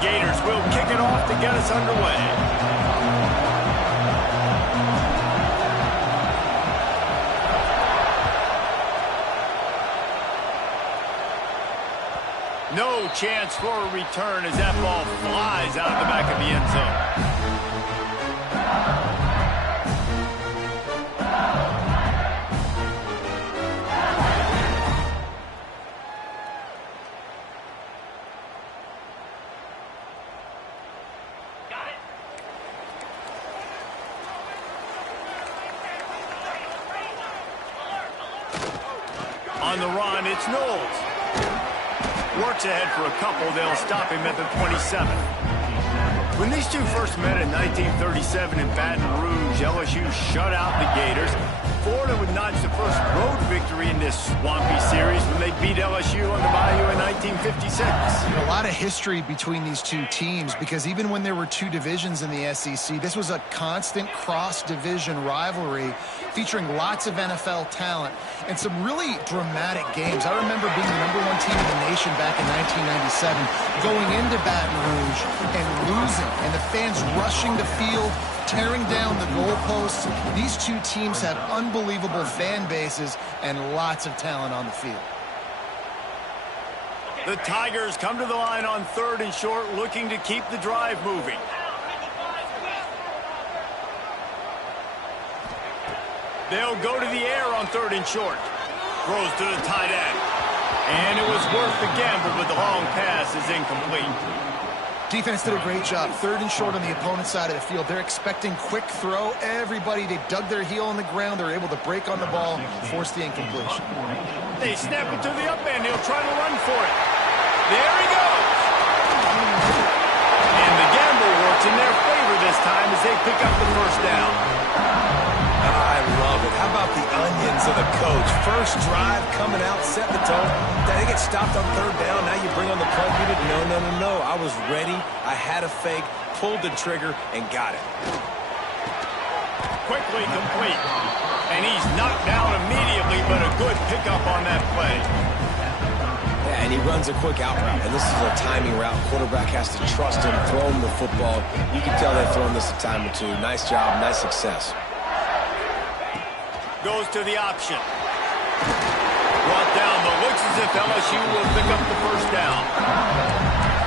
Gators will kick it off to get us underway. No chance for a return as that ball flies out of the back of the end zone. On the run, it's Knowles. Works ahead for a couple. They'll stop him at the 27. When these two first met in 1937 in Baton Rouge, LSU shut out the Gators. Florida would notch the first road victory in this swampy series when they beat LSU on the Bayou in 1956. A lot of history between these two teams because even when there were two divisions in the SEC, this was a constant cross-division rivalry featuring lots of NFL talent and some really dramatic games. I remember being the #1 team in the nation back in 1997, going into Baton Rouge and losing, and the fans rushing the field, tearing down the goalposts. These two teams have unbelievable fan bases and lots of talent on the field. The Tigers come to the line on 3rd and short, looking to keep the drive moving. They'll go to the air on 3rd and short. Throws to the tight end. And it was worth the gamble, but the long pass is incomplete. Defense did a great job. 3rd and short on the opponent's side of the field. They're expecting quick throw. Everybody, they dug their heel on the ground. They're able to break on the ball, force the incompletion. They snap it to the up end. He'll try to run for it. There he goes. And the gamble works in their favor this time as they pick up the first down. I love it. How about the onions of the coach? First drive, coming out, setting the tone. They get stopped on 3rd down. Now you bring on the plug unit. No. I was ready. I had a fake, pulled the trigger, and got it. Quickly complete. And he's knocked down immediately, but a good pickup on that play. Yeah, and he runs a quick out route. And this is a timing route. Quarterback has to trust him, throw him the football. You can tell they've thrown this a time or two. Nice job, nice success. Goes to the option. Brought down, but looks as if LSU will pick up the first down.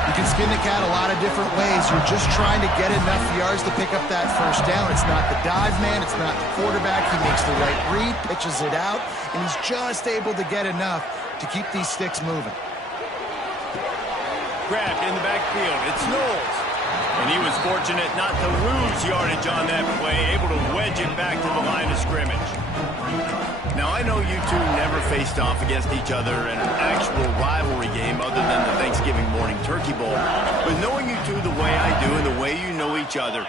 You can skin the cat a lot of different ways. You're just trying to get enough yards to pick up that first down. It's not the dive man. It's not the quarterback. He makes the right read, pitches it out, and he's just able to get enough to keep these sticks moving. Grabbed in the backfield. It's Knowles. And he was fortunate not to lose yardage on that play, able to wedge it back to the line of scrimmage. Now, I know you two never faced off against each other in an actual rivalry game other than the Thanksgiving morning Turkey Bowl. But knowing you two the way I do and the way you know each other,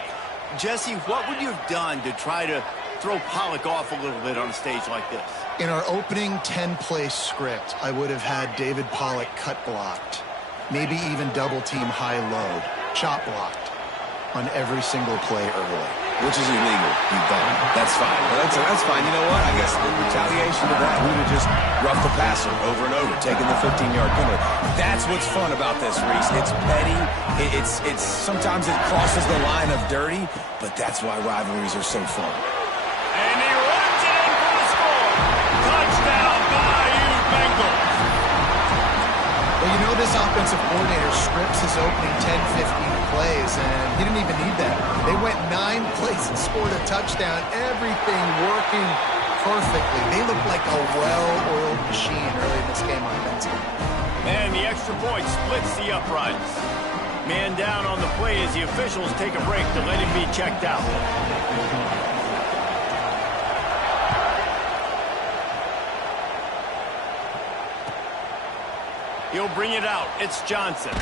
Jesse, what would you have done to try to throw Pollock off a little bit on a stage like this? In our opening 10-play script, I would have had David Pollock cut blocked, maybe even double-team high-load, chop blocked on every single play early. Which is illegal. You've done. That's fine. That's fine. You know what? I guess in retaliation to that, we would have just roughed the passer over and over, taking the 15-yard penalty. That's what's fun about this, Reese. It's petty. It's sometimes it crosses the line of dirty, but that's why rivalries are so fun. And he runs it in for the score. Touchdown, Bayou Bengals. Well, you know this offensive coordinator scripts his opening 10, 15 plays, and he didn't even need that. They went 9 plays and scored a touchdown. Everything working perfectly. They looked like a well-oiled machine early in this game offensively. And the extra point splits the uprights. Man down on the play as the officials take a break to let him be checked out. He'll bring it out. It's Johnson.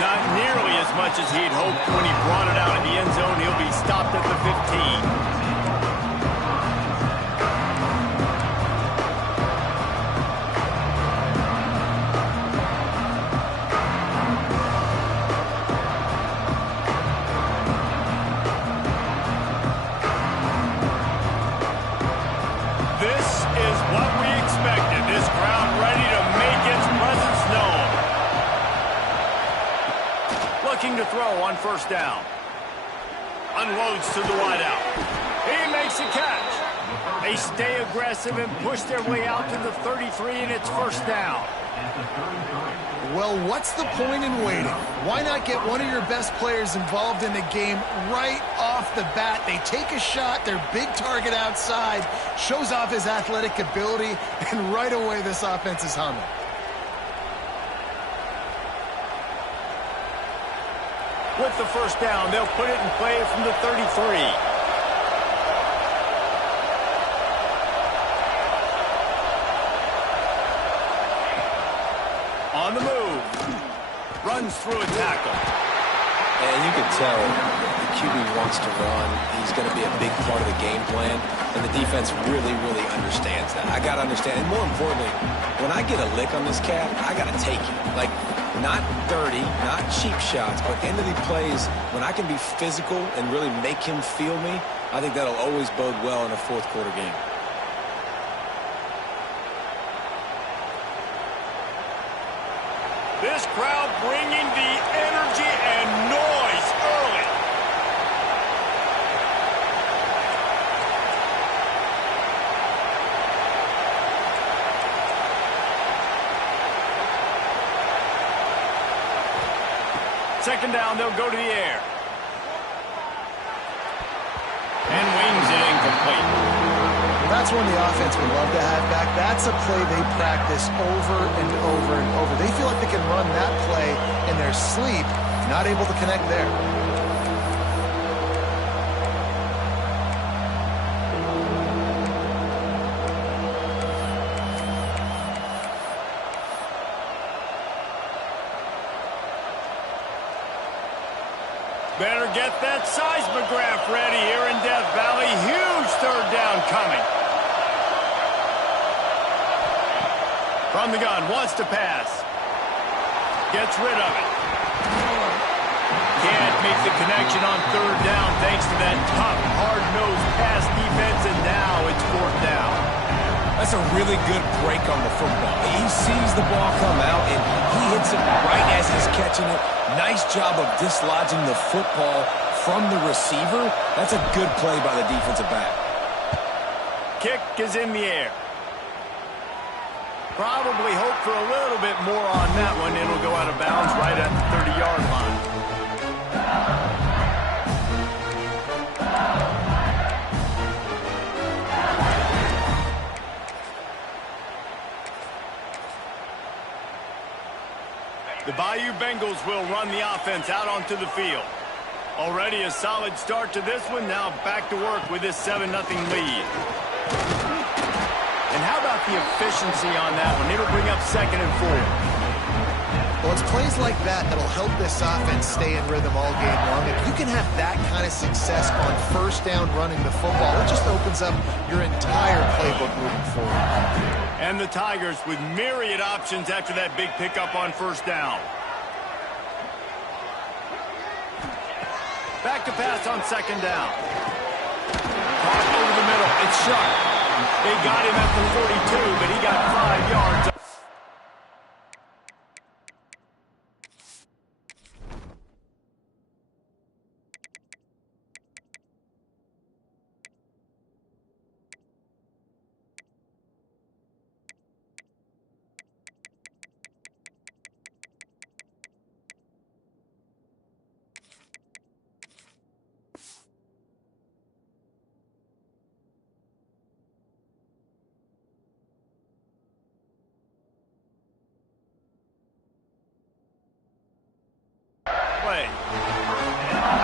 Not nearly as much as he'd hoped when he brought it out of the end zone. He'll be stopped at the 15. This is what we expected. This crowd ready to make its presence known. looking to throw on first down. Unloads to the wideout. He makes a catch. They stay aggressive and push their way out to the 33, and it's first down. Well, what's the point in waiting? Why not get one of your best players involved in the game right off the bat? They take a shot, their big target outside, shows off his athletic ability, and right away this offense is humming. With the first down, they'll put it in play from the 33. On the move. Runs through a tackle. And you can tell the QB wants to run. He's going to be a big part of the game plan. And the defense really, really understands that. I got to understand. And more importantly, when I get a lick on this cat, I got to take it. Like, not dirty, not cheap shots, but end of the plays, when I can be physical and really make him feel me, I think that'll always bode well in a fourth quarter game. This crowd bringing the energy and noise early. Second down, they'll go to the air. And wings it incomplete. That's one the offense would love to have back. That's a play they practice over and over and over. They feel like they can run that play in their sleep, not able to connect there. Better get that seismograph ready here in Death Valley. Huge third down coming. From the gun, wants to pass. Gets rid of it. Can't make the connection on third down thanks to that tough, hard-nosed pass defense, and now it's fourth down. That's a really good break on the football. He sees the ball come out, and he hits it right as he's catching it. Nice job of dislodging the football from the receiver. That's a good play by the defensive back. Kick is in the air. Probably hope for a little bit more on that one. It'll go out of bounds right at the 30-yard line. The Bayou Bengals will run the offense out onto the field. Already a solid start to this one. Now back to work with this 7-0 lead. And how about the efficiency on that one? It'll bring up 2nd and 4. Well, it's plays like that that'll help this offense stay in rhythm all game long. If you can have that kind of success on first down running the football, it just opens up your entire playbook moving forward. And the Tigers with myriad options after that big pickup on first down. Back to pass on second down. Caught over the middle. It's Sharp. They got him at the 42, but he got 5 yards.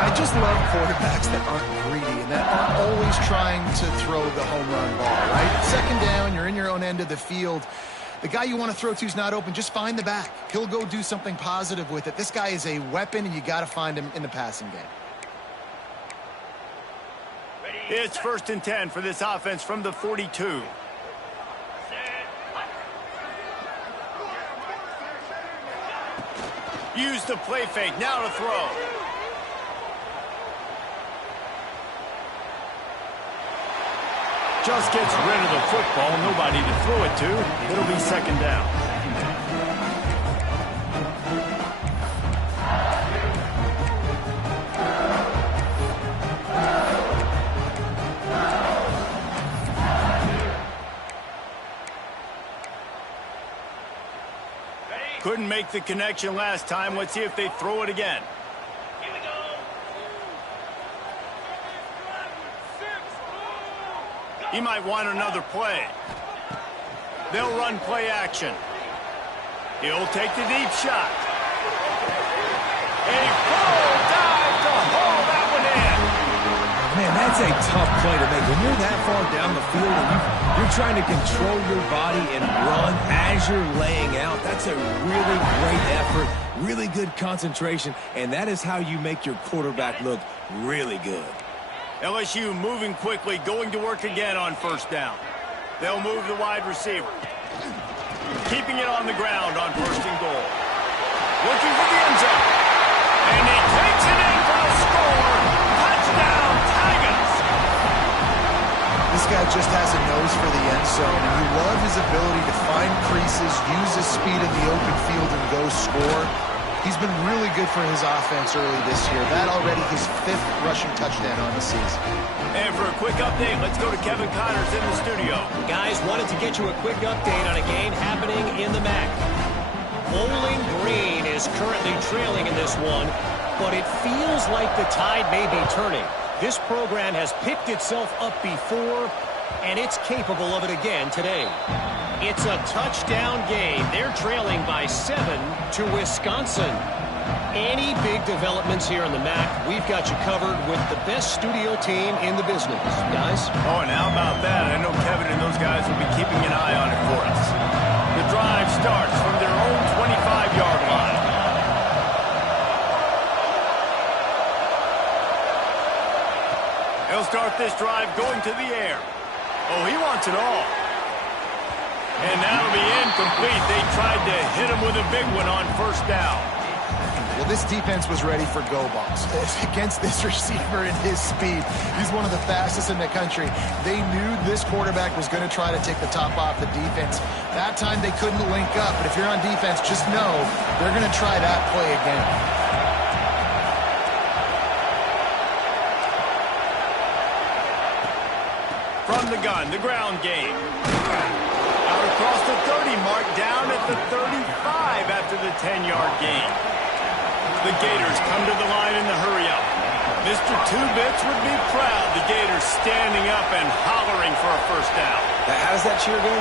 I just love quarterbacks that aren't greedy and that aren't always trying to throw the home run ball, right? Second down, you're in your own end of the field. The guy you want to throw to is not open. Just find the back. He'll go do something positive with it. This guy is a weapon, and you got to find him in the passing game. It's 1st and 10 for this offense from the 42. Use the play fake. Now to throw. Just gets rid of the football. Nobody to throw it to. It'll be 2nd down. Couldn't make the connection last time. Let's see if they throw it again. He might want another play. They'll run play action. He'll take the deep shot. A full dive to haul that one in. Man, that's a tough play to make. When you're that far down the field and you're trying to control your body and run as you're laying out, that's a really great effort, really good concentration, and that is how you make your quarterback look really good. LSU moving quickly, going to work again on first down. They'll move the wide receiver. Keeping it on the ground on first and goal. Looking for the end zone. And he takes it in for a score. Touchdown, Tigers! This guy just has a nose for the end zone, and you love his ability to find creases, use his speed in the open field, and go score. He's been really good for his offense early this year. That already his 5th rushing touchdown on the season. And for a quick update, let's go to Kevin Connors in the studio. Guys, wanted to get you a quick update on a game happening in the MAC. Bowling Green is currently trailing in this one, but it feels like the tide may be turning. This program has picked itself up before, and it's capable of it again today. It's a touchdown game. They're trailing by 7 to Wisconsin. Any big developments here in the MAC, we've got you covered with the best studio team in the business. Guys? Oh, and how about that? I know Kevin and those guys will be keeping an eye on it for us. The drive starts from their own 25-yard line. They'll start this drive going to the air. Oh, he wants it all. And that'll be incomplete. They tried to hit him with a big one on first down. Well, this defense was ready for go balls. Against this receiver and his speed, he's one of the fastest in the country. They knew this quarterback was going to try to take the top off the defense. That time they couldn't link up, but if you're on defense, just know they're going to try that play again. From the gun, the ground game. Out across the 30 mark, down at the 35 after the 10-yard gain. The Gators come to the line in the hurry-up. Mr. Two-Bits would be proud. The Gators standing up and hollering for a first down. How does that cheer go?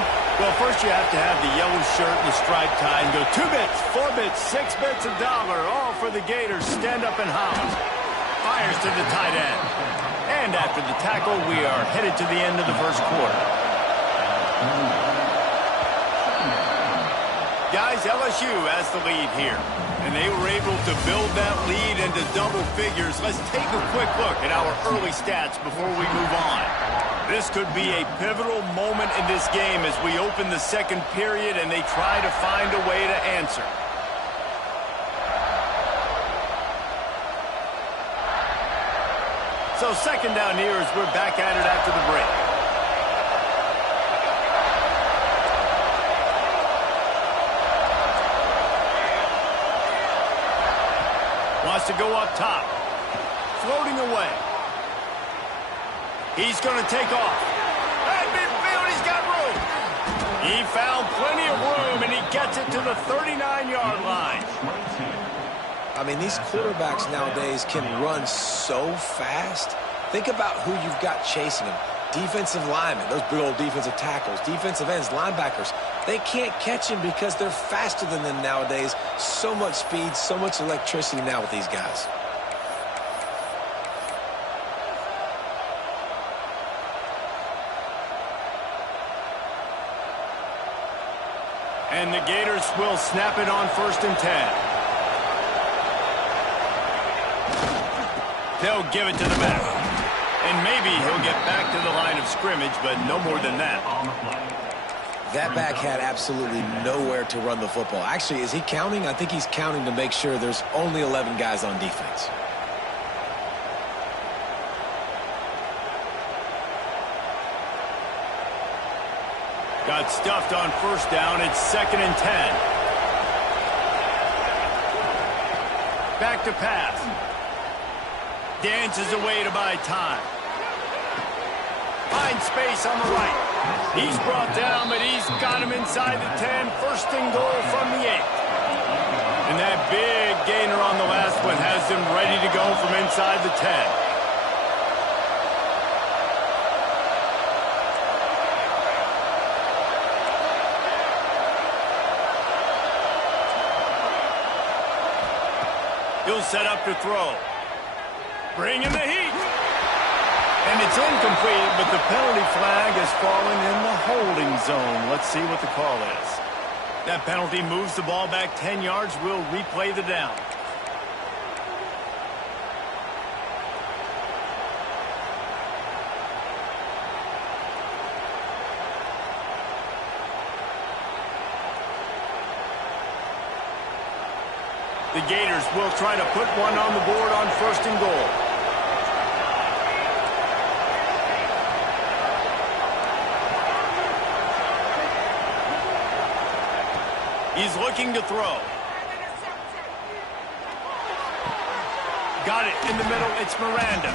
Well, first you have to have the yellow shirt and the striped tie and go 2 bits, 4 bits, 6 bits, $1, all for the Gators. Stand up and holler. Fires to the tight end. And after the tackle, we are headed to the end of the first quarter. Guys, LSU has the lead here. And they were able to build that lead into double figures. Let's take a quick look at our early stats before we move on. This could be a pivotal moment in this game as we open the second period and they try to find a way to answer. So second down here as we're back at it after the break. Wants to go up top. Floating away. He's going to take off. At midfield, he's got room. He found plenty of room, and he gets it to the 39-yard line. I mean, these quarterbacks nowadays can run so fast. Think about who you've got chasing them. Defensive linemen, those big old defensive tackles, defensive ends, linebackers. They can't catch him because they're faster than them nowadays. So much speed, so much electricity now with these guys. And the Gators will snap it on 1st and 10. They'll give it to the back. And maybe he'll get back to the line of scrimmage, but no more than that. That back had absolutely nowhere to run the football. Actually, is he counting? I think he's counting to make sure there's only 11 guys on defense. Got stuffed on first down. It's 2nd and 10. Back to pass. Dances away to buy time. Finds space on the right. He's brought down, but he's got him inside the 10. 1st and goal from the 8. And that big gainer on the last one has them ready to go from inside the 10. He'll set up to throw. Bringing the heat. And it's incomplete, but the penalty flag has fallen in the holding zone. Let's see what the call is. That penalty moves the ball back 10 yards. We'll replay the down. The Gators will try to put one on the board on 1st and goal. He's looking to throw. Got it in the middle. It's Miranda.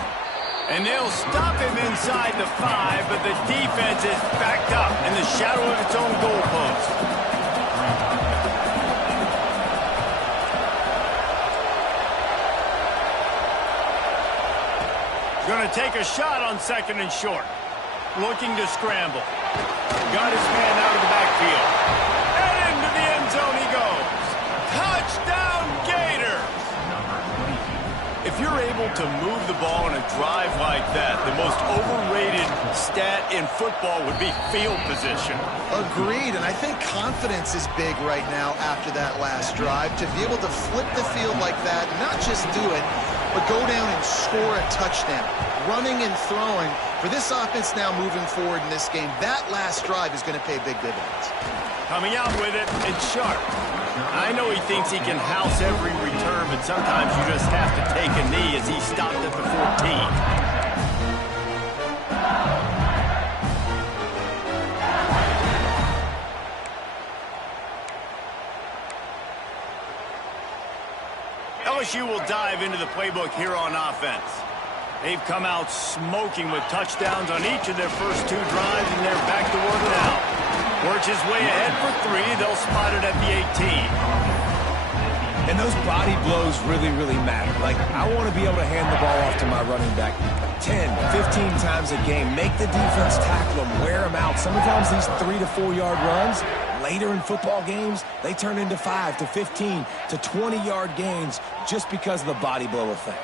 And they'll stop him inside the 5, but the defense is backed up in the shadow of its own goalpost. Going to take a shot on 2nd and short. Looking to scramble. Got his man out of the backfield. And into the end zone he goes. Touchdown Gators! If you're able to move the ball in a drive like that, the most overrated stat in football would be field position. Agreed, and I think confidence is big right now after that last drive. To be able to flip the field like that, not just do it, but go down and score a touchdown. Running and throwing. For this offense now moving forward in this game, that last drive is going to pay big dividends. Coming out with it, it's Sharp. I know he thinks he can house every return, but sometimes you just have to take a knee as he stopped at the 14. LSU will dive into the playbook here on offense. They've come out smoking with touchdowns on each of their first 2 drives, and they're back to work now. Works his way ahead for 3. They'll spot it at the 18. And those body blows really, really matter. Like, I want to be able to hand the ball off to my running back 10, 15 times a game. Make the defense tackle them, wear them out. Sometimes these 3 to 4 yard runs, later in football games, they turn into 5 to 15 to 20 yard gains just because of the body blow effect.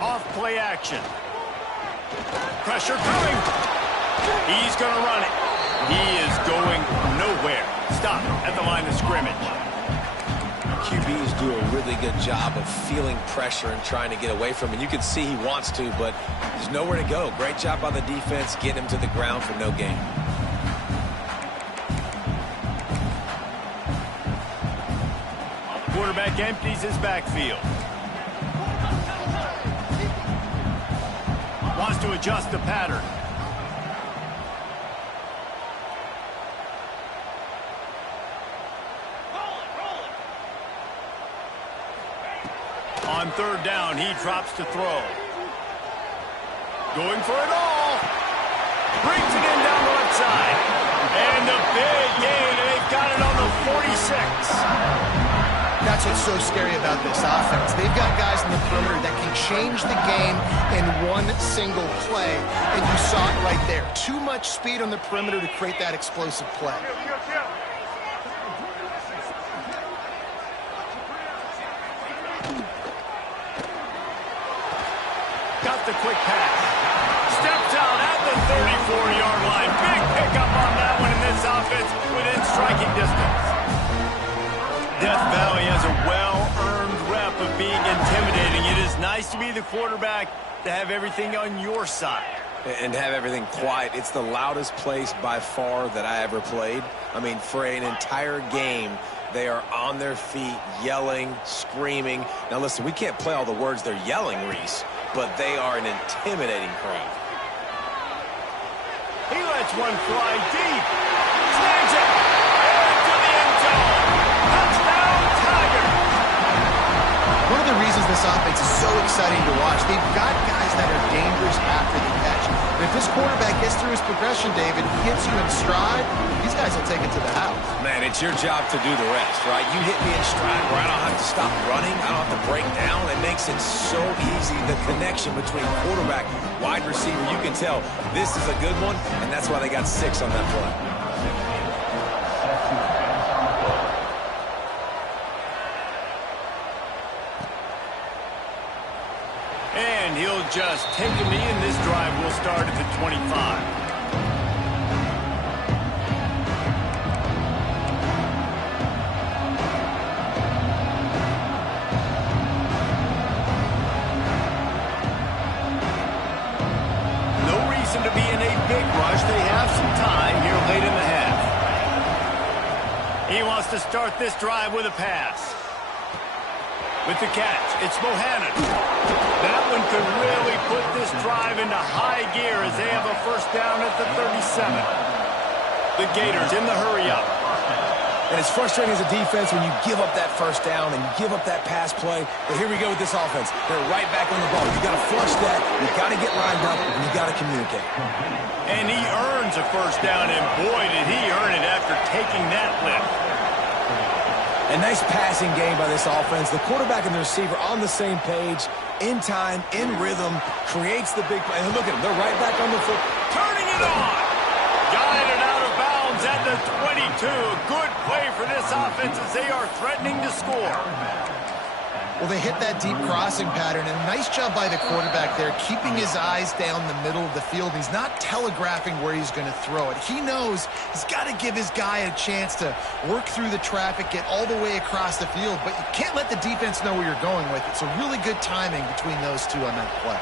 Off play action. Pressure coming. He's going to run it. He is going nowhere. Stop at the line of scrimmage. QBs do a really good job of feeling pressure and trying to get away from it. You can see he wants to, but there's nowhere to go. Great job by the defense getting him to the ground for no gain. Quarterback empties his backfield. Wants to adjust the pattern. On 3rd down, he drops to throw. Going for it all. Brings it in down the left side. And the big gain, and they've got it on the 46. That's what's so scary about this offense. They've got guys in the perimeter that can change the game in one single play, and you saw it right there. Too much speed on the perimeter to create that explosive play. Got the quick pass. Steps out at the 34-yard line. Big pickup on that one in this offense within striking distance. Death Valley has a well-earned rep of being intimidating. It is nice to be the quarterback, to have everything on your side. And have everything quiet. It's the loudest place by far that I ever played. I mean, for an entire game, they are on their feet, yelling, screaming. Now, listen, we can't play all the words they're yelling, Reese, but they are an intimidating crowd. He lets one fly deep. Snags it. Into the end zone. Touchdown, Tigers. One of the reasons this offense is so exciting to watch, they've got guys that are dangerous after the catch. If this quarterback gets through his progression, David, hits you in stride, these guys will take it to the house. Man, it's your job to do the rest, right? You hit me in stride where I don't have to stop running. I don't have to break down. It makes it so easy. The connection between quarterback, wide receiver, you can tell this is a good one, and that's why they got 6 on that play. And he'll just take a knee, and this drive will start at the 25. No reason to be in a big rush. They have some time here late in the half. He wants to start this drive with a pass. With the catch, it's Bohannon. That one could really put this drive into high gear as they have a first down at the 37. The Gators in the hurry-up. And it's frustrating as a defense when you give up that first down and give up that pass play. But here we go with this offense. They're right back on the ball. You got to flush that. You got to get lined up, and you got to communicate. And he earns a first down, and boy, did he earn it after taking that lift. A nice passing game by this offense. The quarterback and the receiver on the same page, in time, in rhythm, creates the big play. And look at them. They're right back on the foot. Turning it on. Guided out of bounds at the 22. A good play for this offense as they are threatening to score. Well, they hit that deep crossing pattern, and a nice job by the quarterback there, keeping his eyes down the middle of the field. He's not telegraphing where he's going to throw it. He knows he's got to give his guy a chance to work through the traffic, get all the way across the field, but you can't let the defense know where you're going with it. So really good timing between those two on that play.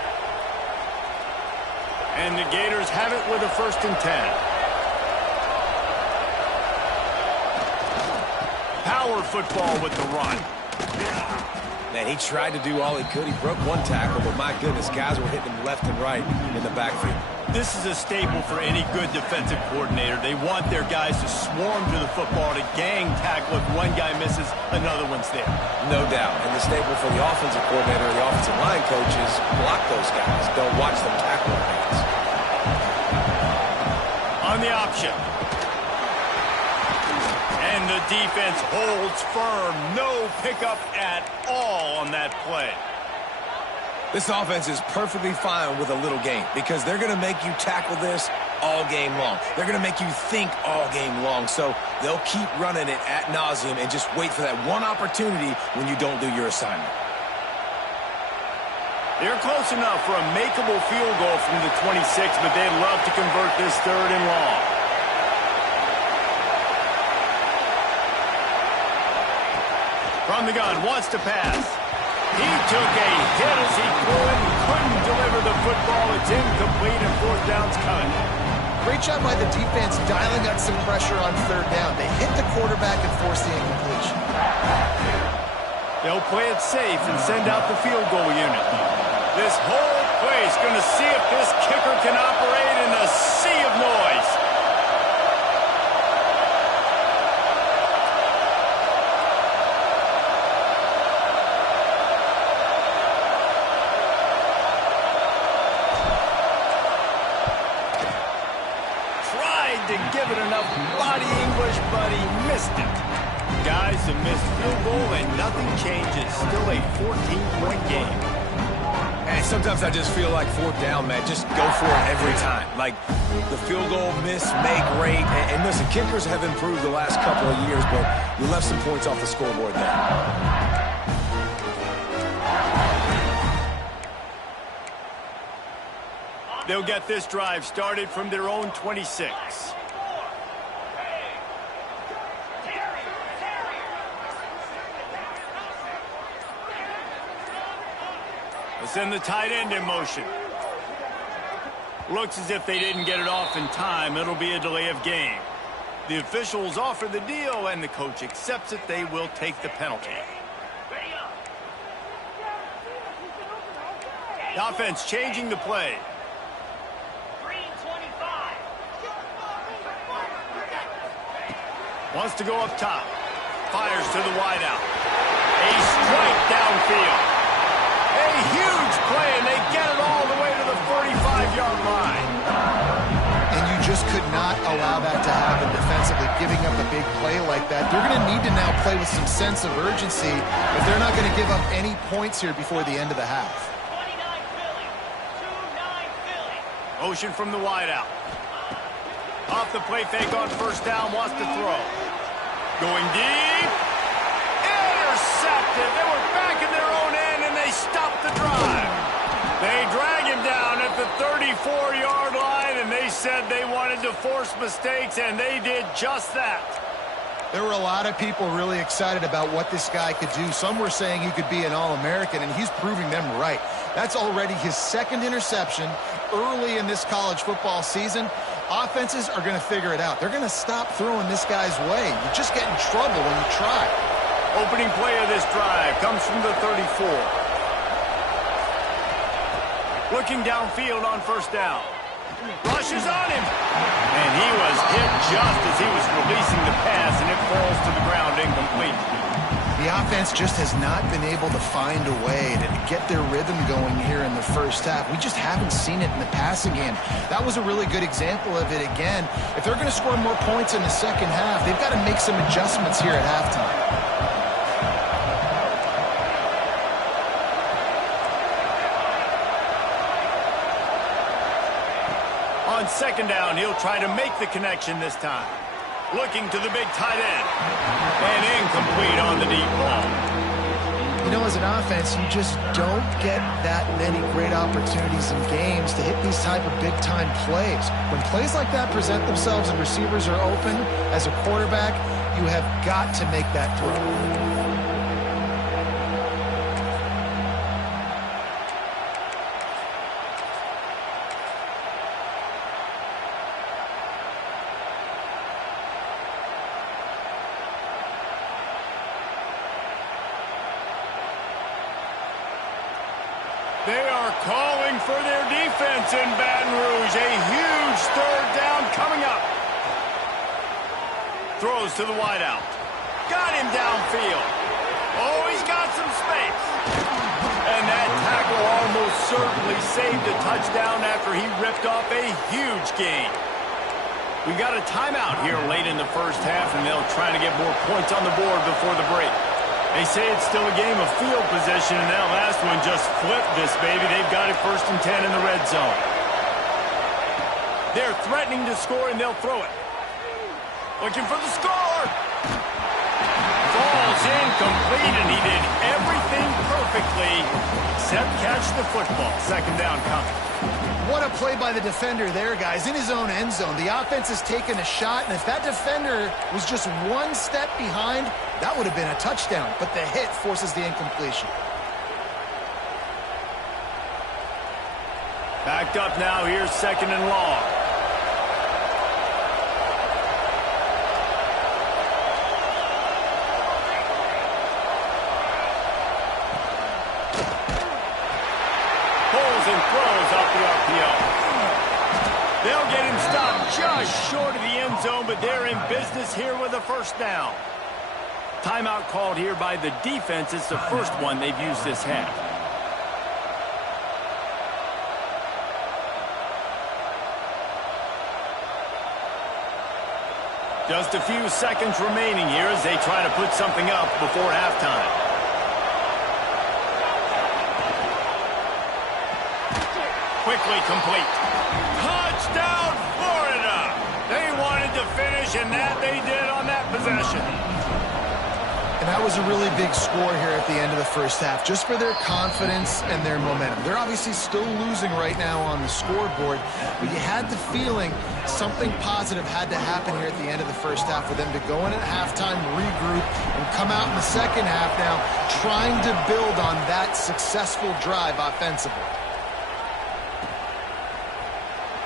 And the Gators have it with a 1st and 10. Power football with the run. Man, he tried to do all he could. He broke one tackle, but my goodness, guys were hitting him left and right in the backfield. This is a staple for any good defensive coordinator. They want their guys to swarm to the football, to gang tackle. If one guy misses, another one's there. No doubt. And the staple for the offensive coordinator or the offensive line coach is block those guys. Don't watch them tackle their hands. On the option. And the defense holds firm. No pickup at all on that play. This offense is perfectly fine with a little game because they're going to make you tackle this all game long. They're going to make you think all game long. So they'll keep running it ad nauseum and just wait for that one opportunity when you don't do your assignment. They're close enough for a makeable field goal from the 26, but they'd love to convert this 3rd and long. From the gun, wants to pass. He took a hit as he threw it and couldn't deliver the football. It's incomplete and 4th down's coming. Great job by the defense dialing up some pressure on 3rd down. They hit the quarterback and forced the incompletion. They'll play it safe and send out the field goal unit. This whole play is going to see if this kicker can operate in a sea of noise. To give it enough body English, but he missed it. Guys, a missed field goal and nothing changes. Still a 14-point game. And sometimes I just feel like 4th down, man. Just go for it every time. Like the field goal, miss, make, rate. And listen, kickers have improved the last couple of years, but you left some points off the scoreboard there. They'll get this drive started from their own 26. They send the tight end in motion. Looks as if they didn't get it off in time. It'll be a delay of game. The officials offer the deal, and the coach accepts it. They will take the penalty. The offense changing the play. Wants to go up top. Fires to the wideout. A strike downfield. A huge play, and they get it all the way to the 45-yard line. allow that to happen defensively, giving up a big play like that. They're going to need to now play with some sense of urgency if they're not going to give up any points here before the end of the half. Motion from the wideout. Off the play fake on first down, wants to throw. Going deep. Intercepted. They were back in their own end, and they stopped the drive. They drag him down at the 34-yard line, and they said they wanted to force mistakes, and they did just that. There were a lot of people really excited about what this guy could do. Some were saying he could be an All-American, and he's proving them right. That's already his second interception early in this college football season. Offenses are going to figure it out. They're going to stop throwing this guy's way. You just get in trouble when you try. Opening play of this drive comes from the 34. Looking downfield on first down. Rushes on him. And he was hit just as he was releasing the pass, and it falls to the ground incomplete. The offense just has not been able to find a way to get their rhythm going here in the first half. We just haven't seen it in the passing game. That was a really good example of it again. If they're going to score more points in the second half, they've got to make some adjustments here at halftime. On second down, he'll try to make the connection this time. Looking to the big tight end. And incomplete on the deep ball. You know, as an offense, you just don't get that many great opportunities in games to hit these type of big-time plays. When plays like that present themselves and receivers are open, as a quarterback, you have got to make that throw. They are calling for their defense in Baton Rouge. A huge third down coming up. Throws to the wideout. Got him downfield. Oh, he's got some space. And that tackle almost certainly saved a touchdown after he ripped off a huge gain. We've got a timeout here late in the first half, and they'll try to get more points on the board before the break. They say it's still a game of field possession, and that last one just flipped this baby. They've got it 1st and 10 in the red zone. They're threatening to score, and they'll throw it. Looking for the score. Falls incomplete, and he did everything perfectly except catch the football. Second down coming. What a play by the defender there, guys, in his own end zone. The offense has taken a shot, and if that defender was just one step behind, that would have been a touchdown, but the hit forces the incompletion. Backed up now, here's second and long. Pulls and throws off the RPO. They'll get him stopped just short of the end zone, but they're in business here with a first down. Timeout called here by the defense. It's the first one they've used this half. Just a few seconds remaining here as they try to put something up before halftime. Quickly complete. Touchdown, Florida! They wanted to finish, and that they did on that possession. And that was a really big score here at the end of the first half, just for their confidence and their momentum. They're obviously still losing right now on the scoreboard, but you had the feeling something positive had to happen here at the end of the first half for them to go in at halftime, regroup, and come out in the second half now trying to build on that successful drive offensively.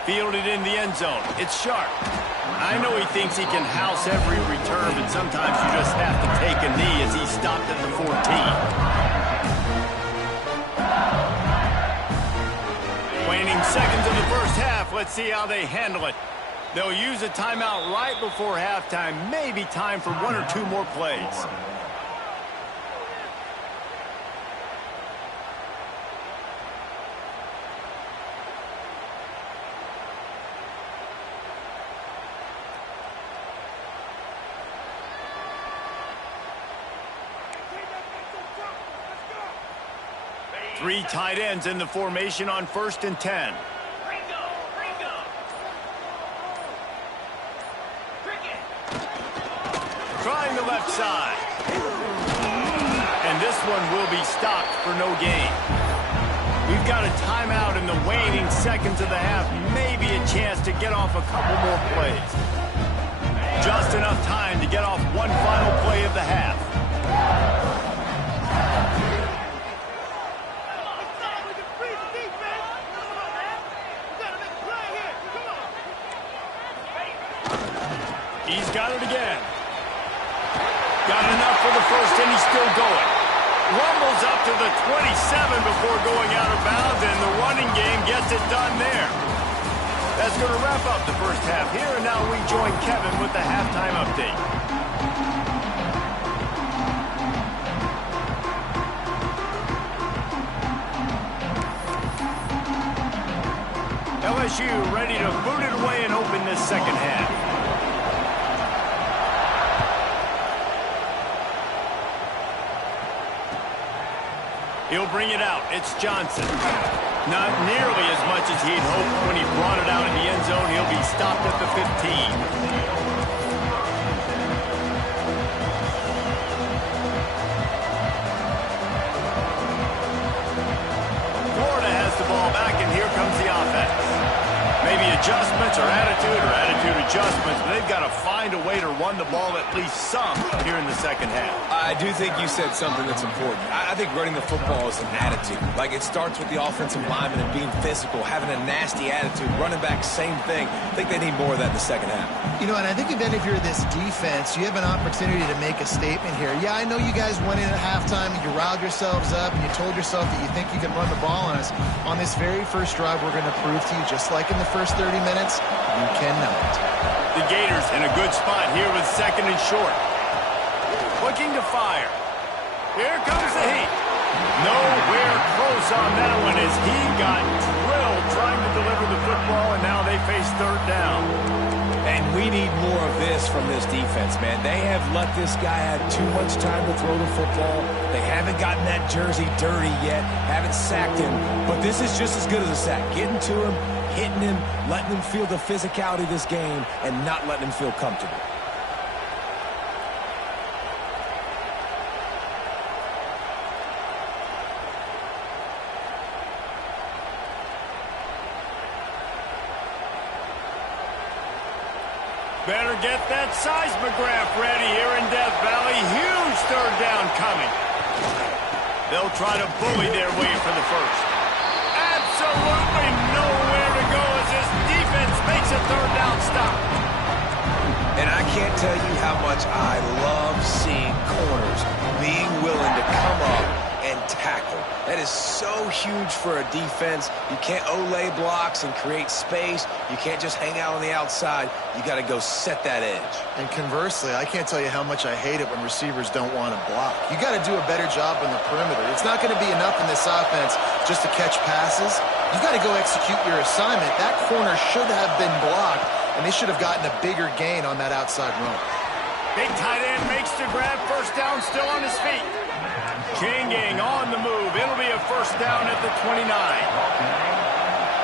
Fielded in the end zone. It's Sharp. I know he thinks he can house every return, but sometimes you just have to take a knee as he stopped at the 14. Waning seconds in the first half. Let's see how they handle it. They'll use a timeout right before halftime. Maybe time for one or two more plays. Three tight ends in the formation on 1st and 10. Trying the left side. And this one will be stopped for no gain. We've got a timeout in the waning seconds of the half. Maybe a chance to get off a couple more plays. Just enough time to get off one final play of the half. He's got it again. Got enough for the first, and he's still going. Rumbles up to the 27 before going out of bounds, and the running game gets it done there. That's going to wrap up the first half here, and now we join Kevin with the halftime update. LSU ready to boot it away and open this second half. He'll bring it out. It's Johnson. Not nearly as much as he'd hoped when he brought it out in the end zone. He'll be stopped at the 15. Florida has the ball back, and here comes the offense. Maybe adjustments or attitude adjustments, but they've got to find a way to run the ball at least some here in the second half. I do think you said something that's important. I think running the football is an attitude. Like, it starts with the offensive lineman and being physical, having a nasty attitude. Running back, same thing. I think they need more of that in the second half. You know, and I think that if you're this defense, you have an opportunity to make a statement here. Yeah, I know you guys went in at halftime and you riled yourselves up and you told yourself that you think you can run the ball on us. On this very first drive, we're going to prove to you, just like in the first 30 minutes, you cannot. The Gators in a good spot here with 2nd and short. Looking to fire. Here comes the heat. Nowhere close on that one as he got drilled trying to deliver the football, and now they face 3rd down. And we need more of this from this defense, man. They have let this guy have too much time to throw the football. They haven't gotten that jersey dirty yet, haven't sacked him. But this is just as good as a sack. Getting to him, hitting him, letting him feel the physicality of this game, and not letting him feel comfortable. Better get that seismograph ready here in Death Valley. Huge 3rd down coming. They'll try to bully their way for the first. Absolutely nowhere to go as this defense makes a 3rd down stop. And I can't tell you how much I love seeing corners being willing to come up and tackle. That is so huge for a defense. You can't olay blocks and create space. You can't just hang out on the outside. You got to go set that edge. And conversely, I can't tell you how much I hate it when receivers don't want to block. You got to do a better job on the perimeter. It's not going to be enough in this offense just to catch passes. You got to go execute your assignment. That corner should have been blocked, and they should have gotten a bigger gain on that outside run. Big tight end makes the grab. 1st down, still on his feet. Changing on the move. It'll be a 1st down at the 29.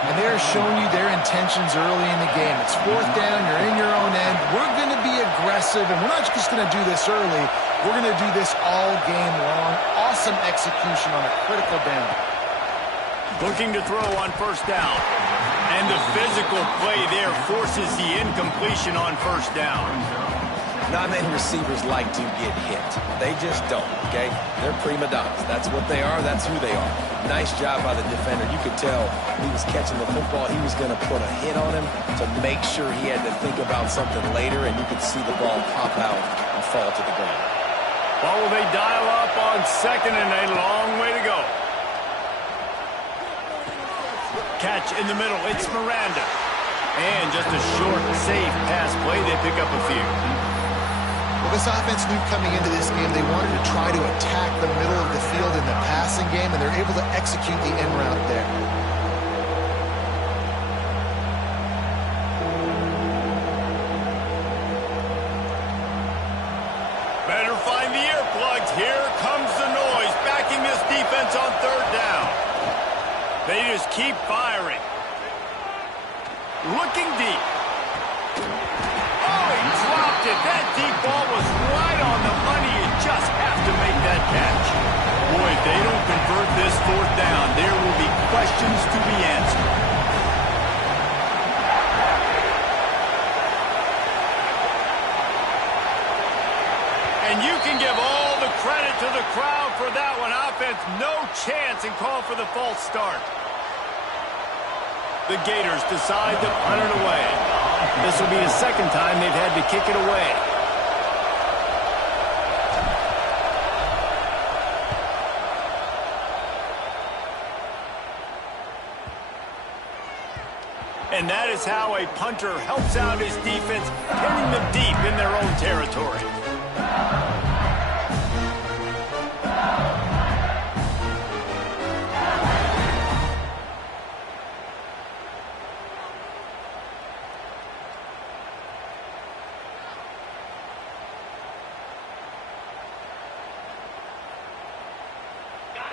And they're showing you their intentions early in the game. It's 4th down. You're in your own end. We're going to be aggressive, and we're not just going to do this early. We're going to do this all game long. Awesome execution on a critical down. Looking to throw on 1st down. And the physical play there forces the incompletion on 1st down. Not many receivers like to get hit. They just don't, okay? They're prima donnas. That's what they are. That's who they are. Nice job by the defender. You could tell he was catching the football. He was going to put a hit on him to make sure he had to think about something later, and you could see the ball pop out and fall to the ground. Well, will they dial up on 2nd and a long way to go? Catch in the middle. It's Miranda. And just a short, safe pass play. They pick up a few. Well, this offense knew coming into this game they wanted to try to attack the middle of the field in the passing game, and they're able to execute the in route there. Better find the earplugs. Here comes the noise, backing this defense on 3rd down. They just keep firing. Looking deep. Oh, he dropped it. That deep ball was right on the money. You just have to make that catch. Boy, if they don't convert this fourth down, there will be questions to be answered. And you can give all the credit to the crowd for that one. Offense, no chance, and call for the false start. The Gators decide to punt it away. This will be the second time they've had to kick it away. And that is how a punter helps out his defense, pinning them deep in their own territory.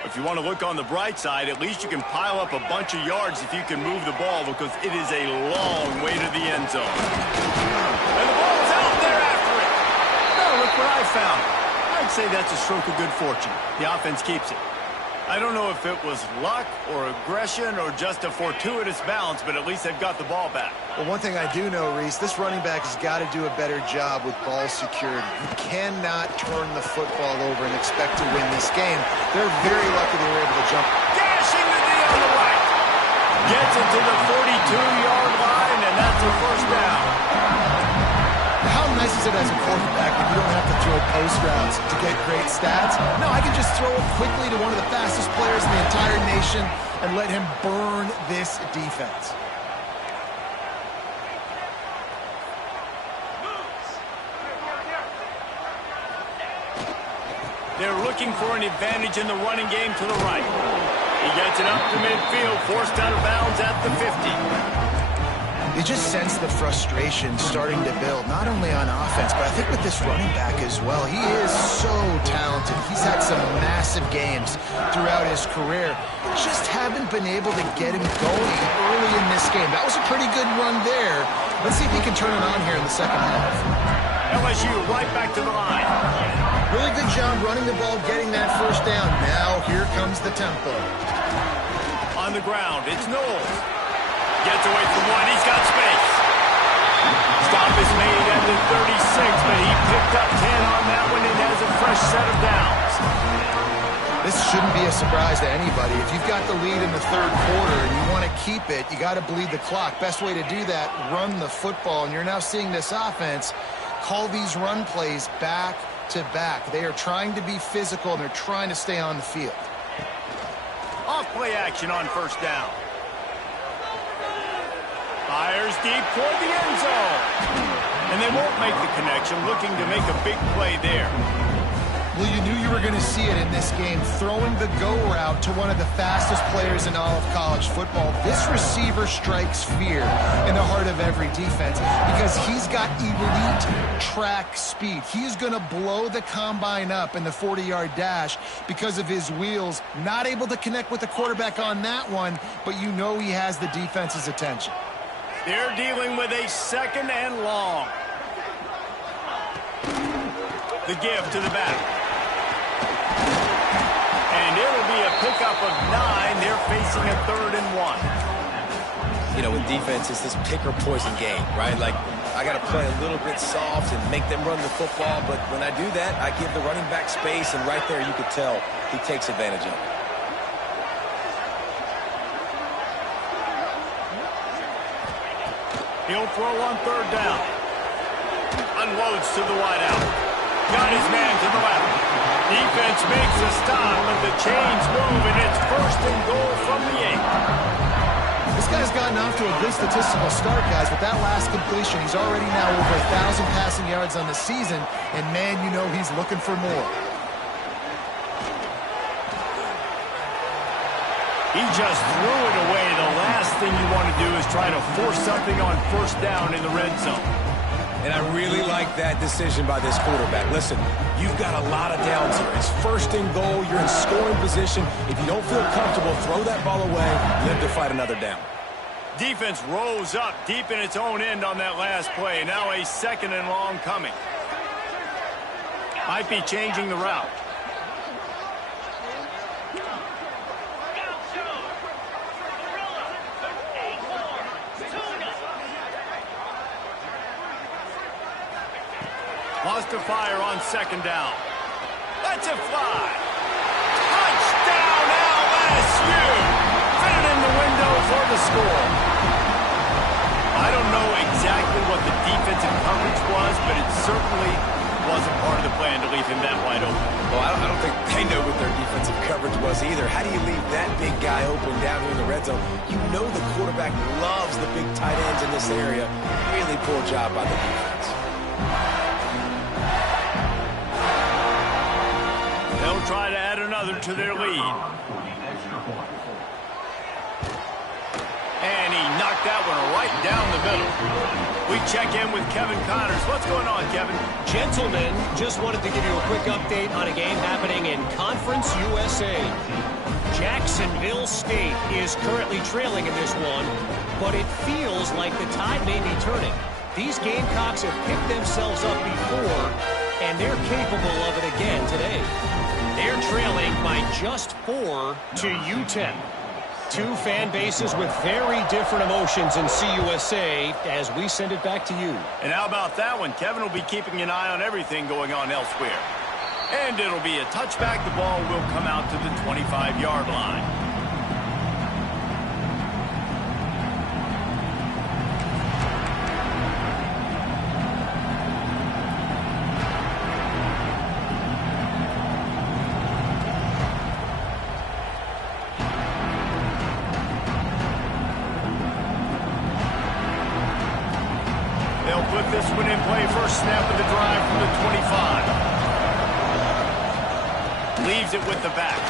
If you want to look on the bright side, at least you can pile up a bunch of yards if you can move the ball, because it is a long way to the end zone. And the ball's out there after it. Now look what I found. I'd say that's a stroke of good fortune. The offense keeps it. I don't know if it was luck or aggression or just a fortuitous bounce, but at least they've got the ball back. Well, one thing I do know, Reese, this running back has got to do a better job with ball security. You cannot turn the football over and expect to win this game. They're very lucky they were able to jump. Dashing the D on the right. Gets it to the 42-yard line, and that's a first down. How nice is it as a quarterback when you don't have to throw post routes to get great stats? No, I can just throw it quickly to one of the fastest players in the entire nation and let him burn this defense. They're looking for an advantage in the running game to the right. He gets it up to midfield, forced out of bounds at the 50. You just sense the frustration starting to build, not only on offense, but I think with this running back as well. He is so talented. He's had some massive games throughout his career. Just haven't been able to get him going early in this game. That was a pretty good run there. Let's see if he can turn it on here in the second half. LSU right back to the line. Really good job running the ball, getting that first down. Now here comes the tempo. On the ground, it's Knowles. Gets away from one. He's got space. Stop is made at the 36, but he picked up 10 on that one and has a fresh set of downs. This shouldn't be a surprise to anybody. If you've got the lead in the third quarter and you want to keep it, you got to bleed the clock. Best way to do that, run the football. And you're now seeing this offense call these run plays back to back. They are trying to be physical, and they're trying to stay on the field. Off play action on first down. Fires deep toward the end zone. And they won't make the connection, looking to make a big play there. Well, you knew you were going to see it in this game, throwing the go route to one of the fastest players in all of college football. This receiver strikes fear in the heart of every defense because he's got elite track speed. He is going to blow the combine up in the 40-yard dash because of his wheels. Not able to connect with the quarterback on that one, but you know he has the defense's attention. They're dealing with a second and long. The give to the back. And it'll be a pickup of 9. They're facing a 3rd and 1. You know, with defense, it's this pick or poison game, right? Like, I got to play a little bit soft and make them run the football, but when I do that, I give the running back space, and right there you could tell he takes advantage of it. He'll throw on 3rd down. Unloads to the wideout. Got his man to the left. Defense makes a stop, but the chains move, and it's 1st and goal from the 8. This guy's gotten off to a good statistical start, guys. With that last completion, he's already now over 1,000 passing yards on the season, and man, you know he's looking for more. He just threw it away. The last thing you want to do is try to force something on 1st down in the red zone. And I really like that decision by this quarterback. Listen, you've got a lot of downs here. It's first and goal. You're in scoring position. If you don't feel comfortable, throw that ball away. Live to fight another down. Defense rose up deep in its own end on that last play. Now a 2nd and long coming. Might be changing the route. Lost to fire on 2nd down. Let's it fly. Touchdown LSU. Fit it in the window for the score. I don't know exactly what the defensive coverage was, but it certainly wasn't part of the plan to leave him that wide open. Well, I don't think they know what their defensive coverage was either. How do you leave that big guy open down here in the red zone? You know the quarterback loves the big tight ends in this area. Really poor job by the defense. They'll try to add another to their lead. And he knocked that one right down the middle. We check in with Kevin Connors. What's going on, Kevin? Gentlemen, just wanted to give you a quick update on a game happening in Conference USA. Jacksonville State is currently trailing in this one, but it feels like the tide may be turning. These Gamecocks have picked themselves up before, and they're capable of it again today. They're trailing by just 4 to UTEP. Two fan bases with very different emotions in CUSA as we send it back to you. And how about that one? Kevin will be keeping an eye on everything going on elsewhere. And it'll be a touchback. The ball will come out to the 25-yard line. They'll put this one in play. First snap of the drive from the 25. Leaves it with the back.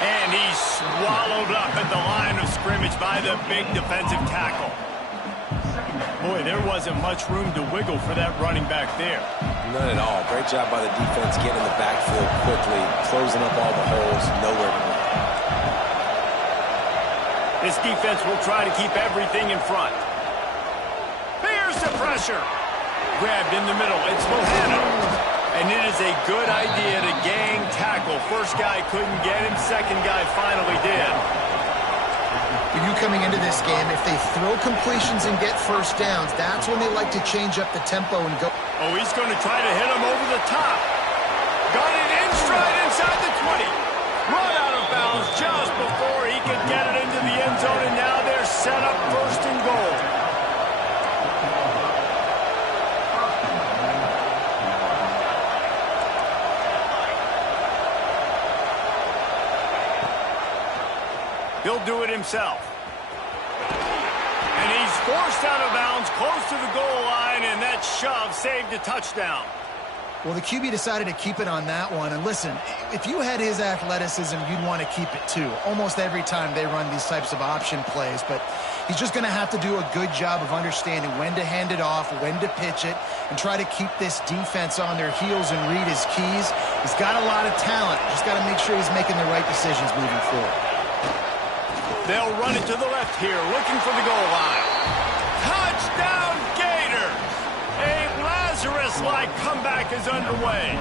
And he's swallowed up at the line of scrimmage by the big defensive tackle. Boy, there wasn't much room to wiggle for that running back there. None at all. Great job by the defense getting in the backfield quickly, closing up all the holes, nowhere to go. This defense will try to keep everything in front. Here's the pressure. Grabbed in the middle. It's Mohano. And it is a good idea to gang tackle. First guy couldn't get him. Second guy finally did. For you coming into this game, if they throw completions and get first downs, that's when they like to change up the tempo and go. Oh, he's going to try to hit him over the top. Got it in stride inside the 20. Run out of bounds just before he could get it into the end zone, and now they're set up first and goal. He'll do it himself. And he's forced out of bounds close to the goal line, and that shove saved a touchdown. Well, the QB decided to keep it on that one. And listen, if you had his athleticism, you'd want to keep it too. Almost every time they run these types of option plays. But he's just going to have to do a good job of understanding when to hand it off, when to pitch it, and try to keep this defense on their heels and read his keys. He's got a lot of talent. Just got to make sure he's making the right decisions moving forward. They'll run it to the left here, looking for the goal line. Touchdown, Gator! A Lazarus-like comeback is underway.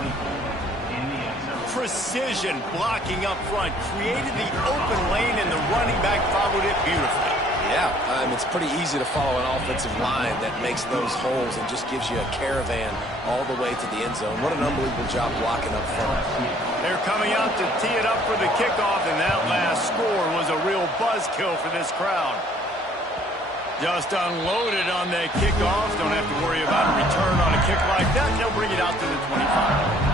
Precision blocking up front created the open lane, and the running back followed it beautifully. Yeah, it's pretty easy to follow an offensive line that makes those holes and just gives you a caravan all the way to the end zone. What an unbelievable job blocking up front. They're coming out to tee it up for the kickoff, and that last score was a real buzzkill for this crowd. Just unloaded on that kickoff. Don't have to worry about a return on a kick like that. They'll bring it out to the 25.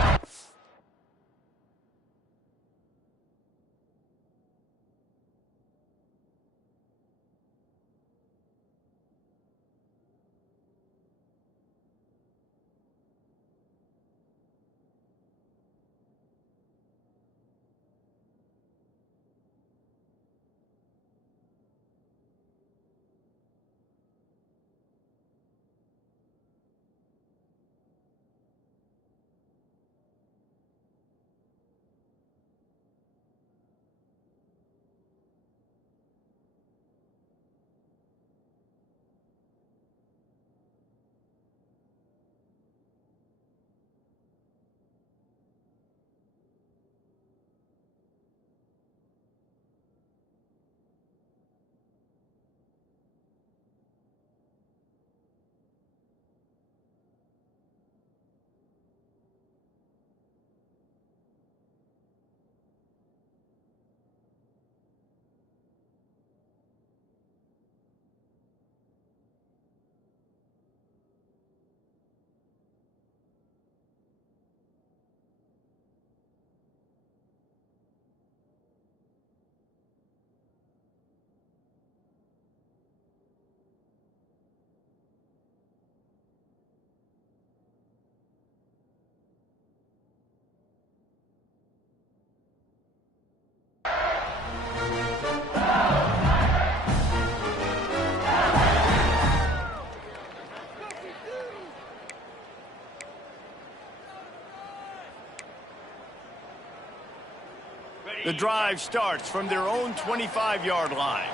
The drive starts from their own 25-yard line.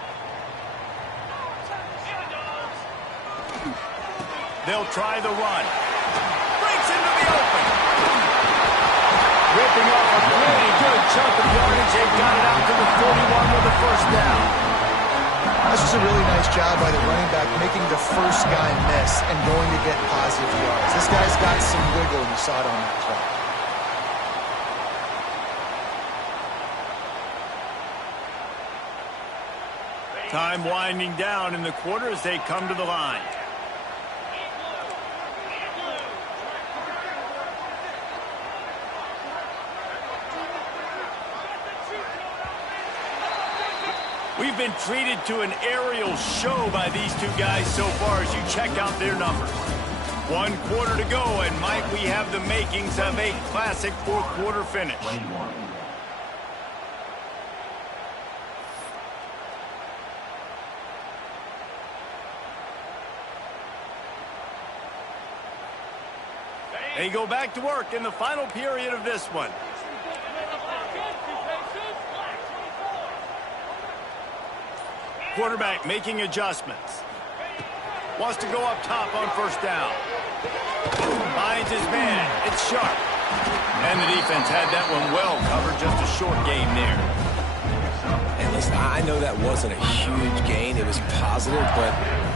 They'll try the run. Breaks into the open. Ripping off a pretty good chunk of yardage. They've got it out to the 41 with the first down. That's just a really nice job by the running back, making the first guy miss and going to get positive yards. This guy's got some wiggle, and you saw it on that play. Time winding down in the quarter as they come to the line. We've been treated to an aerial show by these two guys so far as you check out their numbers. 1 quarter to go, and might we have the makings of a classic fourth-quarter finish. They go back to work in the final period of this one. Quarterback making adjustments. Wants to go up top on first down. Finds his man. It's sharp. And the defense had that one well covered. Just a short game there. And listen, I know that wasn't a huge gain. It was positive, but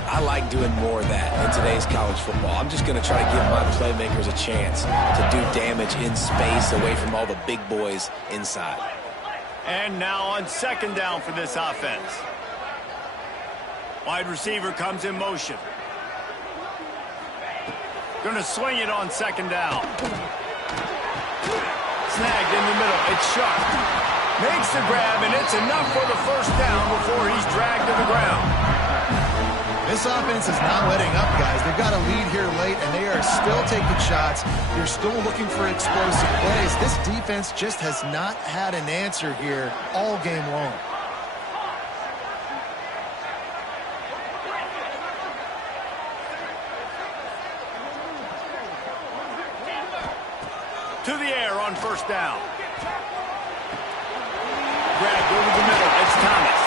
I like doing more of that in today's college football. I'm just going to try to give my playmakers a chance to do damage in space away from all the big boys inside. And now on second down for this offense. Wide receiver comes in motion. Going to swing it on second down. Snagged in the middle. It's sharp. Makes the grab, and it's enough for the first down before he's dragged to the ground. This offense is not letting up, guys. They've got a lead here late, and they are still taking shots. They're still looking for explosive plays. This defense just has not had an answer here all game long. To the air on first down. Grabbed over the middle. It's Thomas.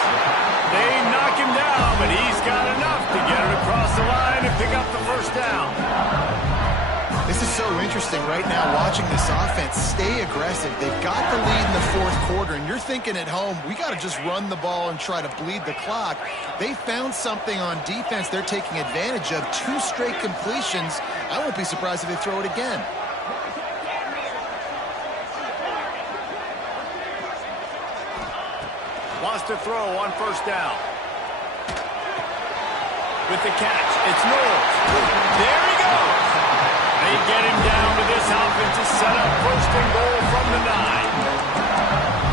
They knock him down, but he's got enough to get it across the line and pick up the first down. This is so interesting right now watching this offense stay aggressive. They've got the lead in the fourth quarter, and you're thinking at home, we got to just run the ball and try to bleed the clock. They found something on defense they're taking advantage of. 2 straight completions. I won't be surprised if they throw it again. Wants to throw on first down. With the catch, it's Knowles. There he goes. They get him down with this offensive setup. First and goal from the 9.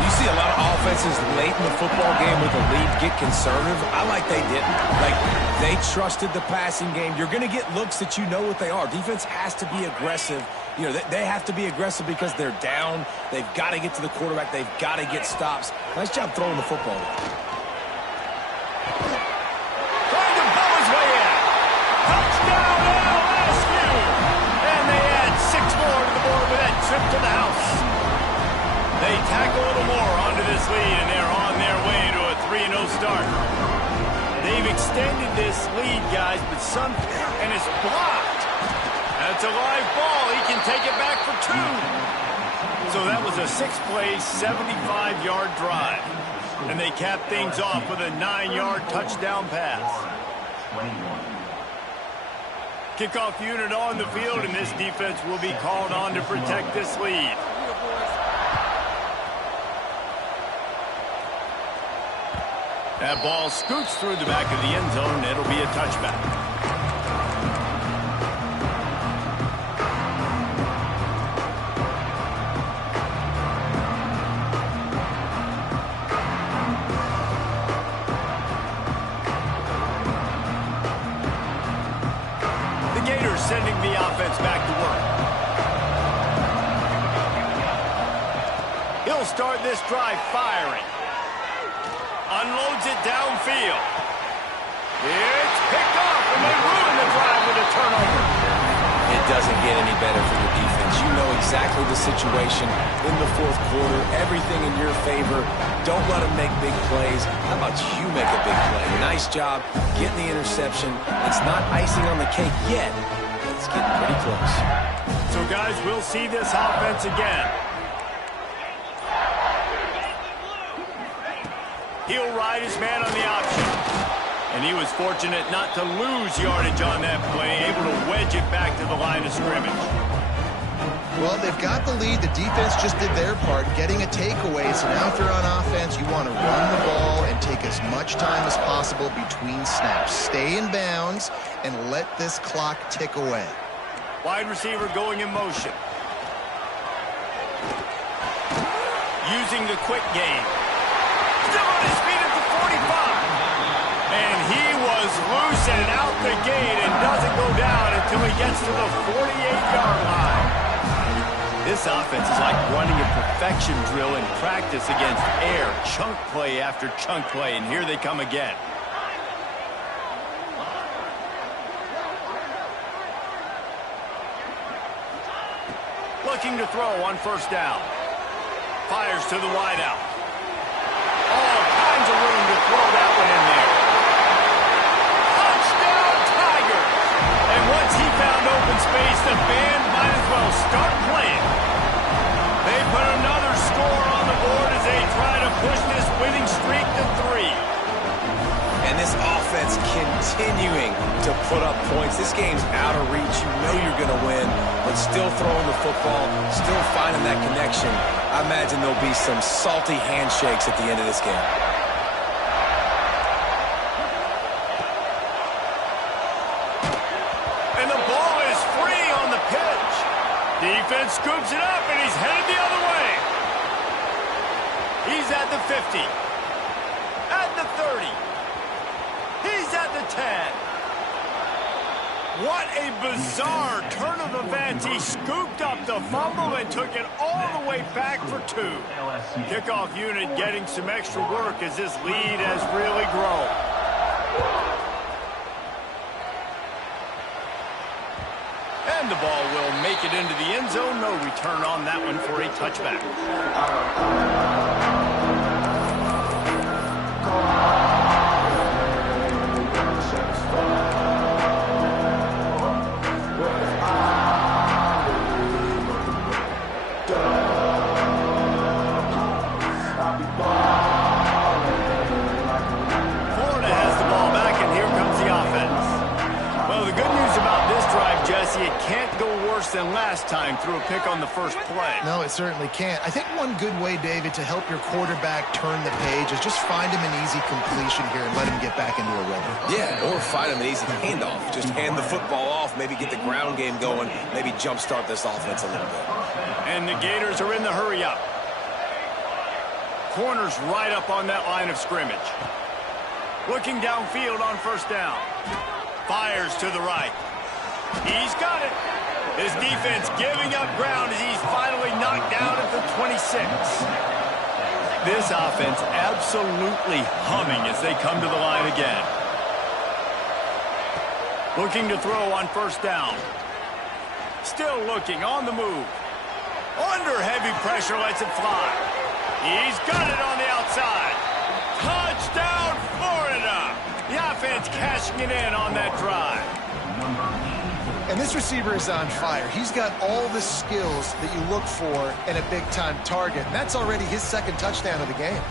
You see a lot of offenses late in the football game with a lead get conservative. I like they didn't. Like, they trusted the passing game. You're going to get looks that you know what they are. Defense has to be aggressive. You know, they have to be aggressive because they're down. They've got to get to the quarterback. They've got to get stops. Nice job throwing the football. Trying to bow his way in. Touchdown, LSU! And they add 6 more to the board with that trip to the house. They tack a little more onto this lead, and they're on their way to a 3-0 start. They've extended this lead, guys, but and it's blocked. That's a live ball. He can take it back for 2. So that was a 6-play, 75-yard drive. And they cap things off with a 9-yard touchdown pass. Kickoff unit on the field, and this defense will be called on to protect this lead. That ball scoots through the back of the end zone. It'll be a touchback. Sending the offense back to work. He'll start this drive firing. Unloads it downfield. It's picked off, and they ruin the drive with a turnover. It doesn't get any better for the defense. You you know exactly the situation in the fourth quarter, everything in your favor. Don't let them make big plays. How about you make a big play? Nice job getting the interception. It's not icing on the cake yet, but it's getting pretty close. So, guys, we'll see this offense again. He'll ride his man on the option. And he was fortunate not to lose yardage on that play, able to wedge it back to the line of scrimmage. Well, they've got the lead. The defense just did their part, getting a takeaway. So now if you're on offense, you want to run the ball and take as much time as possible between snaps. Stay in bounds and let this clock tick away. Wide receiver going in motion. Using the quick game. Still on his feet at the 45. And he was loose and out the gate and doesn't go down until he gets to the 48-yard line. This offense is like running a perfection drill in practice against air. Chunk play after chunk play, and here they come again. Looking to throw on first down. Fires to the wideout. All kinds of room to throw that one in there. And once he found open space, the band might as well start playing. They put another score on the board as they try to push this winning streak to 3. And this offense continuing to put up points. This game's out of reach. You know you're going to win, but still throwing the football, still finding that connection. I imagine there'll be some salty handshakes at the end of this game. Defense scoops it up, and he's headed the other way. He's at the 50. At the 30. He's at the 10. What a bizarre turn of events. He scooped up the fumble and took it all the way back for 2. Kickoff unit getting some extra work as this lead has really grown. And the ball will make it into the end zone. No return on that one for a touchback. Florida has the ball back, and here comes the offense. Well, the good news about this drive, Jesse, it can't go worse than last time through a pick on the first play. No, it certainly can't. I think one good way, David, to help your quarterback turn the page is just find him an easy completion here and let him get back into a rhythm. Yeah, or find him an easy handoff. Just hand the football off, maybe get the ground game going, maybe jumpstart this offense a little bit. And the Gators are in the hurry-up. Corners right up on that line of scrimmage. Looking downfield on first down. Fires to the right. He's got it. His defense giving up ground as he's finally knocked down at the 26. This offense absolutely humming as they come to the line again. Looking to throw on first down. Still looking on the move. Under heavy pressure, lets it fly. He's got it on the outside. Touchdown, Florida! The offense cashing it in on that drive. And this receiver is on fire. He's got all the skills that you look for in a big-time target. And that's already his second touchdown of the game.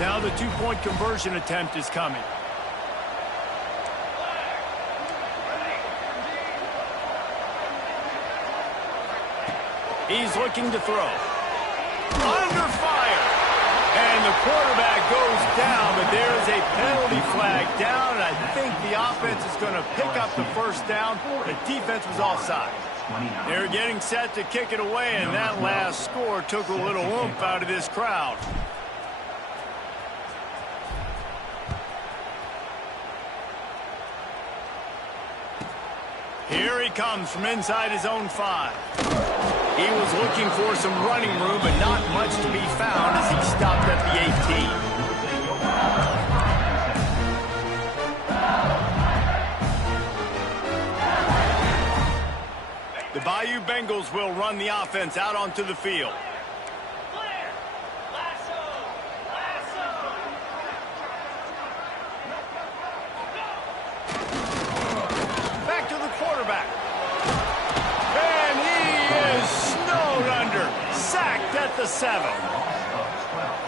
Now the two-point conversion attempt is coming. He's looking to throw. Under fire. And the quarterback goes down, but there is a penalty flag down, and I think the offense is going to pick up the first down. The defense was offside. They're getting set to kick it away, and that last score took a little oomph out of this crowd. Here he comes from inside his own 5. He was looking for some running room, but not much to be found as he stopped at the 18. Bayou Bengals will run the offense out onto the field. Back to the quarterback. And he is snowed under. Sacked at the 7.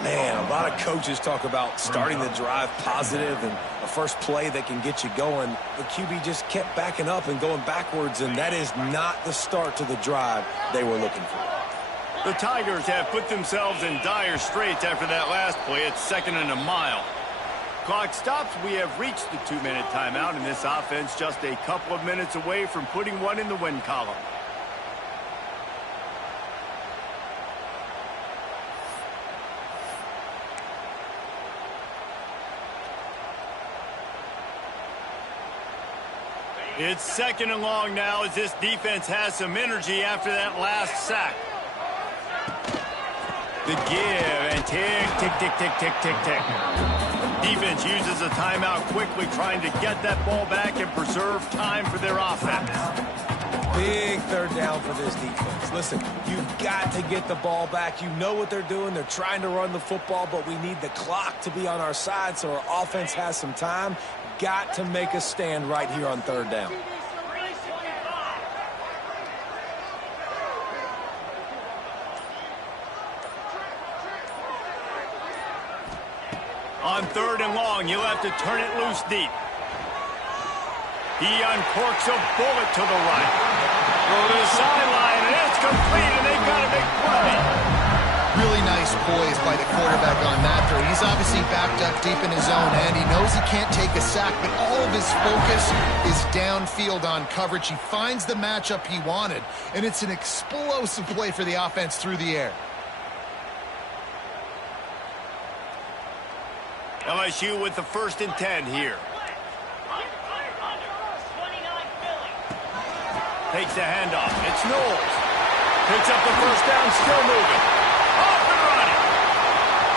Man, a lot of coaches talk about starting the drive positive and a first play that can get you going. The QB just kept backing up and going backwards, and that is not the start to the drive they were looking for. The Tigers have put themselves in dire straits after that last play. It's 2nd and a mile. Clock stops. We have reached the 2-minute timeout, and this offense just a couple of minutes away from putting one in the win column. It's 2nd and long now as this defense has some energy after that last sack. The give and tick, tick, tick, tick, tick, tick, tick. Defense uses a timeout quickly, trying to get that ball back and preserve time for their offense. Big 3rd down for this defense. Listen, you've got to get the ball back. You know what they're doing. They're trying to run the football, but we need the clock to be on our side so our offense has some time. Got to make a stand right here on 3rd down. On 3rd and long, you'll have to turn it loose deep. He uncorks a bullet to the right. Go to the sideline, and it's complete, and they've got a big play. Really nice poise by the quarterback on that throw. He's obviously backed up deep in his own end. He knows he can't take a sack, but all of his focus is downfield on coverage. He finds the matchup he wanted, and it's an explosive play for the offense through the air. LSU with the 1st and 10 here. Takes the handoff. It's Knowles. Picks up the 1st down, still moving. Off and running.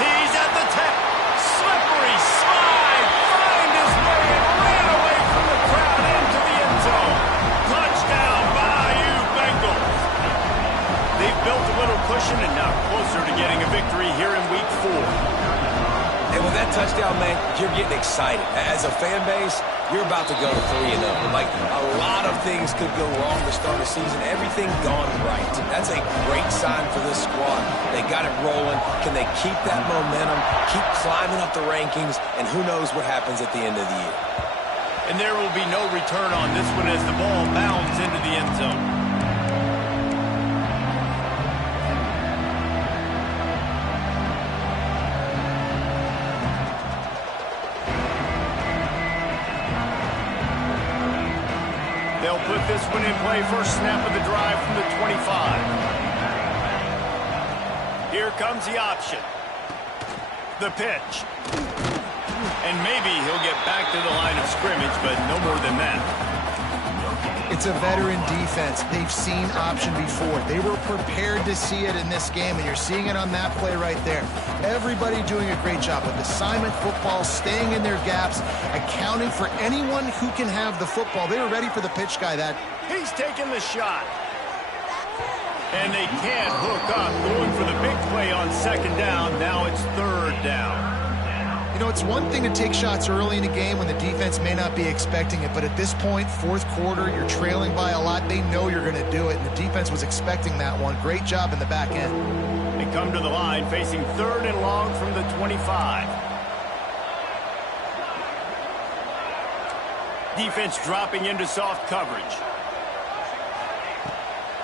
He's at the 10. Slippery slide. Find his way and ran away from the crowd into the end zone. Touchdown, Bayou Bengals. They've built a little cushion and now closer to getting a victory here in week 4. And with that touchdown, man, you're getting excited. As a fan base, you're about to go to 3-0. Like, a lot of things could go wrong to start the season. Everything gone right. That's a great sign for this squad. They got it rolling. Can they keep that momentum, keep climbing up the rankings, and who knows what happens at the end of the year. And there will be no return on this one as the ball bounds into the end zone. They'll put this one in play. First snap of the drive from the 25. Here comes the option. The pitch. And maybe he'll get back to the line of scrimmage, but no more than that. It's a veteran defense. They've seen option before. They were prepared to see it in this game, and you're seeing it on that play right there. Everybody doing a great job with assignment football, staying in their gaps, accounting for anyone who can have the football. They were ready for the pitch guy. He's taking the shot. And they can't hook up. Going for the big play on 2nd down. Now it's 3rd down. You know, it's one thing to take shots early in a game when the defense may not be expecting it, but at this point, 4th quarter, you're trailing by a lot. They know you're going to do it, and the defense was expecting that one. Great job in the back end. They come to the line facing 3rd and long from the 25. Defense dropping into soft coverage.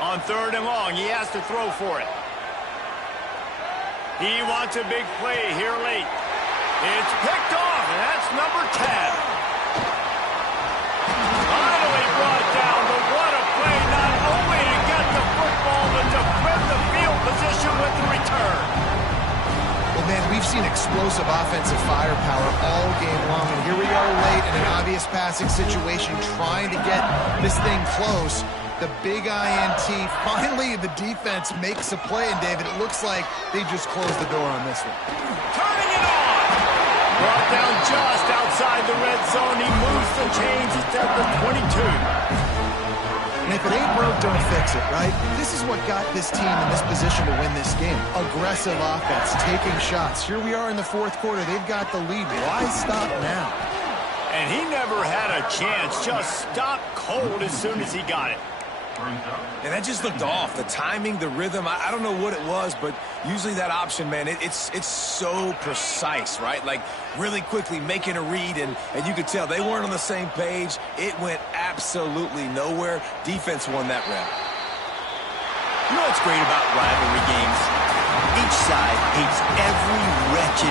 On 3rd and long, he has to throw for it. He wants a big play here late. It's picked off, and that's number 10. Finally brought down, but what a play, not only to get the football, but to flip the field position with the return. Well, man, we've seen explosive offensive firepower all game long, and here we are late in an obvious passing situation, trying to get this thing close. The big INT. Finally, the defense makes a play, and David, it looks like they just closed the door on this one. Turning it on. Brought down just outside the red zone. He moves the chains. It's at the 22. And if it ain't broke, don't fix it, right? This is what got this team in this position to win this game. Aggressive offense, taking shots. Here we are in the fourth quarter. They've got the lead. Why stop now? And he never had a chance. Just stopped cold as soon as he got it. And that just looked off. The timing, the rhythm, I don't know what it was, but usually that option, man, it's so precise, right? Like really quickly making a read, and you could tell they weren't on the same page. It went absolutely nowhere. Defense won that round. You know what's great about rivalry games? Each side hates every wretched